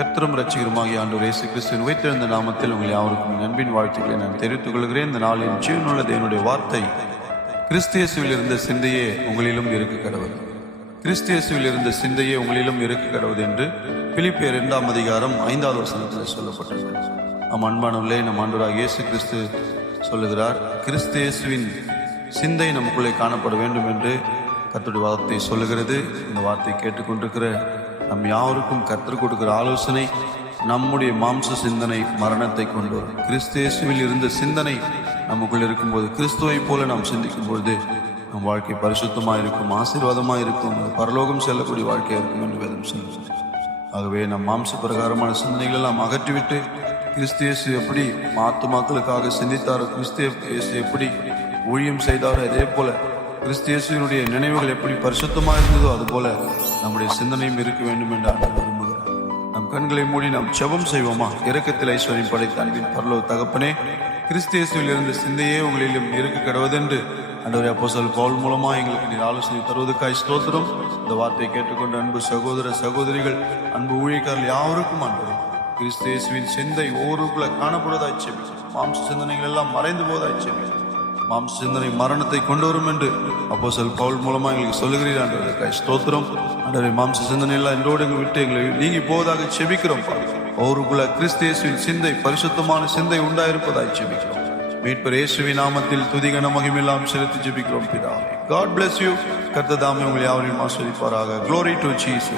கர்த்தரும் ரட்சிகருமாகிய ஆண்டு இயேசு கிறிஸ்துவின் உயர்த்திருந்த நாமத்தில் உங்களை அவருக்கும் நண்பின் வாழ்த்துக்களை நான் தெரிவித்துக் கொள்கிறேன். இந்த நாளின் ஜீவனுள்ள தேவனுடைய வார்த்தை கிறிஸ்தியசுவில் இருந்த சிந்தையே உங்களிலும் இருக்க கடவுள். கிறிஸ்தியசுவில் இருந்த சிந்தையே உங்களிலும் இருக்க கடவுள் என்று பிலிப்பிய இரண்டாம் அதிகாரம் ஐந்தாவது வசனத்தில் சொல்லப்பட்டது நம் அன்பானவர்களே நம் ஆண்டவராக இயேசு கிறிஸ்து சொல்லுகிறார் கிறிஸ்தியேசுவின் சிந்தை நமக்குள்ளே காணப்பட வேண்டும் என்று கத்துடைய வார்த்தை சொல்லுகிறது. இந்த வார்த்தை கேட்டுக்கொண்டிருக்கிற நம் யாவருக்கும் கற்றுக் கொடுக்கிற ஆலோசனை நம்முடைய மாம்ச சிந்தனை மரணத்தை கொண்டு வரும். கிறிஸ்தேசுவில் இருந்த சிந்தனை நமக்குள் இருக்கும்போது கிறிஸ்துவை போல நாம் சிந்திக்கும் பொழுது நம் வாழ்க்கை பரிசுத்தமாக இருக்கும் ஆசீர்வாதமாக இருக்கும் பரலோகம் செல்லக்கூடிய வாழ்க்கையாக இருக்கும் என்று வேதம் சொல்லுகிறது ஆகவே நம் மாம்ச பிரகாரமான சிந்தனைகள் எல்லாம் அகற்றிவிட்டு கிறிஸ்தியேசு எப்படி மாத்து மக்களுக்காக சிந்தித்தாரோ கிறிஸ்தியேசு எப்படி ஊழியம் செய்தாரோ அதே போல கிறிஸ்தியேசுவினுடைய நினைவுகள் எப்படி பரிசுத்தமாக இருந்ததோ அதுபோல நம்முடைய சிந்தனையும் இருக்க வேண்டும் என்று ஆண்டவர் விரும்புகிறார். நம் கண்களை மூடி நாம் செபம் செய்வோமா? இறக்கத்தில் ஐஸ்வர்யம் படைத்த அன்பின் பரலோ தகப்பனே கிறிஸ்து இருந்து சிந்தையே உங்களிலும் இருக்க கிடவதென்று அன்றைய அப்போசல் பவுல் மூலமா எங்களுக்கு நீர் ஆலோசனை தருவதற்காய் ஸ்தோத்திரம். இந்த வார்த்தையை கேட்டுக்கொண்ட அன்பு சகோதர சகோதரிகள் அன்பு ஊழியக்காரர்கள் யாவருக்கும் அன்பு கிறிஸ்தேசுவின் சிந்தை ஒவ்வொருக்குள்ள காணப்படுவதாய் செபிக்கிறோம். மாம்ச சிந்தனைகள் எல்லாம் மறைந்து போவதாய் செபிக்கிறோம். மாம்ச சிந்தனை மரணத்தை கொண்டு வரும் என்று அப்போ சொல் பவுல் மூலமா எங்களுக்கு சொல்லுகிறீர் ஆண்டவருக்காய் ஸ்தோத்திரம். ஆண்டவரை மாம்ச சிந்தனை எல்லாம் எங்கள் எங்களை விட்டு எங்களை நீங்கி போவதாக செபிக்கிறோம் அவருக்குள்ள கிறிஸ்தியேசுவின் சிந்தை பரிசுத்தமான சிந்தை உண்டாயிருப்பதாய் செபிக்கிறோம். மீட்பர் இயேசுவின் நாமத்தில் துதிகன மகிமெல்லாம் செலுத்தி ஜெபிக்கிறோம் பிதா. காட் பிளஸ் யூ கர்த்ததாமே உங்களை யாவரையும் ஆஸ்வதிப்பாராக. Glory to Jesus